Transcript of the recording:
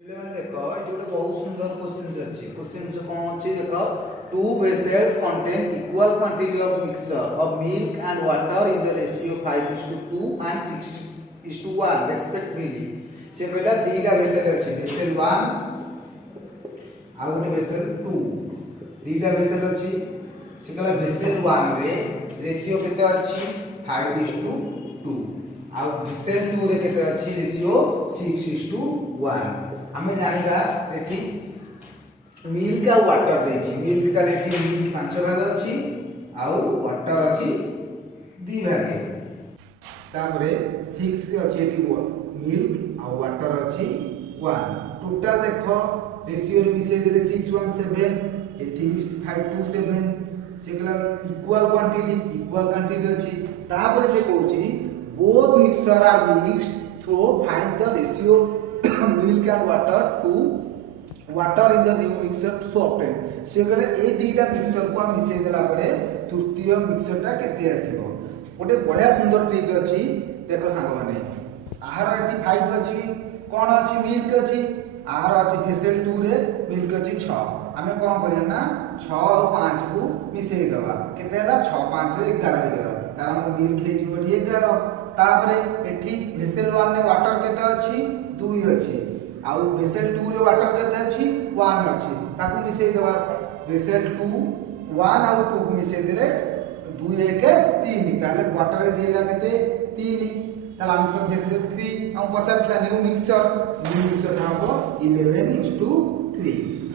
ପିଲାମାନେ ଦେଖ ଏଠି ଗୋଟେ ବହୁତ ସୁନ୍ଦର କ୍ୱେଶ୍ଚିନ୍ସ ଅଛି। କ୍ୱେଶ୍ଚିନ୍ସ କଣ ଅଛି ଦେଖ, two vessels contain equal quantity of mixture of milk and water in the ratio 5:2 and 6:1 respectively। ସେ କହିଲା ଦିଟା ଭେସେଲ ଅଛି, ଭେସେଲ 1 ଆଉ ଗୋଟେ ଭେସେଲ 2, ଦିଟା ଭେସେଲ ଅଛି। ସେ କହିଲା ଭେସେଲ 1 ରେ ରେସିଓ କେତେ ଅଛି 5:2 ଆଉ ଭେସେଲ 2 ରେ କେତେ ଅଛି ରେସିଓ 6:1। ଆମେ ଜାଣିବା ଏଠି मिल्क आ वाटर देछि, मिल्क ताले एठी मिल्क 5 भाग अछि आउ वाटर अछि 2 भाग। तापरे 6 अछि एठी मिल्क आ वाटर अछि 1। टोटल देखो रेशियो रे मिसे देले 6 1 7 एठी 5 2 7 सेगला इक्वल क्वांटिटी अछि। तापरे से कहउछि both mixture are mixed through find the ratio milk and water to water in the new mixture so obtain. से गले ए दीटा मिक्सचर को हम मिसै देला परे तृतीय मिक्सचर टा केते आसीबो। गोटे बढ़िया सुंदर ट्रिक अछि, देखो सांग माने आहार एटी 5 अछि, कोन अछि मिल्क अछि, आहार अछि भेसेल 2 रे मिल्क अछि 6। हमें कोन करिया ना 6 और 5 को मिसै देबा, केते हला 6 5 रे 11 हे गेला, तार हम मिल्क हे जिवो 11। तापरे एठी भेसेल 1 ने वाटर केते अछि 2 अछि आउ भेसेल 2 रे वाटर केते अछि 1 अछि, ताकू मिसै देबा। भेसेल 2 1 आउ 2 को मिसै देले 2 1 3, ताले वाटर रे दिला केते 3, ताले आंसर भेसेल 3। हम पचार न्यू मिक्सचर हबो 11:3।